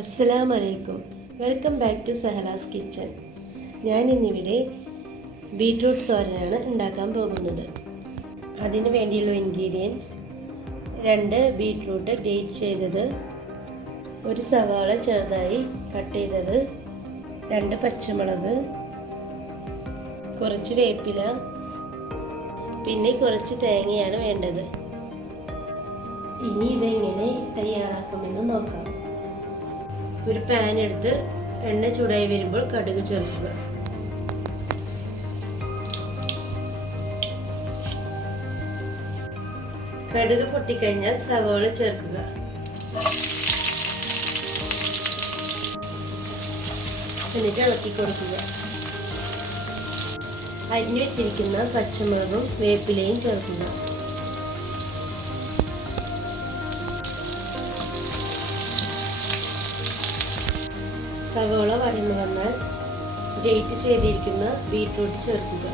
അസ്സലാമലൈക്കും. Welcome back to Sahla's kitchen. ഞാൻ ഇന്നിവിടെ ബീട്രൂട്ട് തോരനാണ് ഉണ്ടാക്കാൻ പോകുന്നത്. അതിന് വേണ്ടിയുള്ള ഇൻഗ്രീഡിയൻസ്: 2 ബീട്രൂട്ട് ഗ്രേറ്റ് ചെയ്തത്, 1 സവാള ചെറുതായി കട്ട് ചെയ്തത്, 2 പച്ചമുളക്, കുറച്ച് വേപ്പില, പിന്നെ കുറച്ച് തേങ്ങയാണ് വേണ്ടത്. ഇനി ഇതെങ്ങനെ തയ്യാറാക്കുമെന്ന് നോക്കാം. ഒരു പാൻ എടുത്ത് എണ്ണ ചൂടായി വരുമ്പോൾ കടുക് ചേർക്കുക. കടുക് പൊട്ടിക്കഴിഞ്ഞാൽ സവാള ചേർക്കുക. എന്നിട്ട് ഇളക്കി കൊടുക്കുക. അരിഞ്ഞു വെച്ചിരിക്കുന്ന പച്ചമുളകും വേപ്പിലയും ചേർക്കുക. സവാള വഴന്നു വന്നാൽ ഗ്രേറ്റ് ചെയ്തിരിക്കുന്ന ബീട്രൂട്ട് ചേർക്കുക.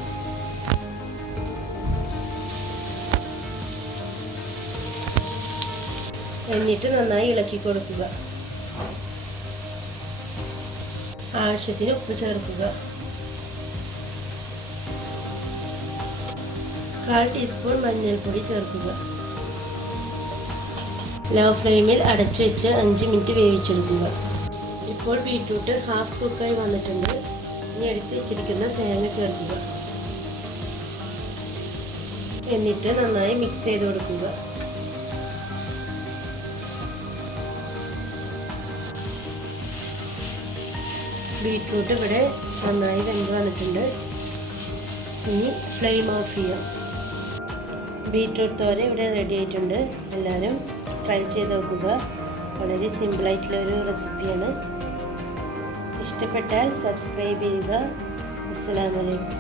എന്നിട്ട് നന്നായി ഇളക്കി കൊടുക്കുക. ആവശ്യത്തിന് ഉപ്പ് ചേർക്കുക. 1/4 ടീസ്പൂൺ മഞ്ഞൾപ്പൊടി ചേർക്കുക. ലോ ഫ്ലെയിമിൽ അടച്ചു വെച്ച് 5 മിനിറ്റ് വേവിച്ചെടുക്കുക. ഇപ്പോൾ ബീട്രൂട്ട് ഹാഫ് കുക്കായി വന്നിട്ടുണ്ട്. ഇനി എടുത്ത് വെച്ചിരിക്കുന്ന തേങ്ങ ചേർക്കുക. എന്നിട്ട് നന്നായി മിക്സ് ചെയ്ത് കൊടുക്കുക. ബീട്രൂട്ട് ഇവിടെ നന്നായി വെന്ത് വന്നിട്ടുണ്ട്. ഇനി ഫ്ലെയിം ഓഫ് ചെയ്യാം. ബീട്രൂട്ട് തോരൻ ഇവിടെ റെഡി ആയിട്ടുണ്ട്. എല്ലാവരും ട്രൈ ചെയ്ത് നോക്കുക. വളരെ സിമ്പിളായിട്ടുള്ള ഒരു റെസിപ്പിയാണ്. ഇഷ്ടപ്പെട്ടാൽ സബ്സ്ക്രൈബ് ചെയ്യുക. അസ്സലാമു അലൈക്കും.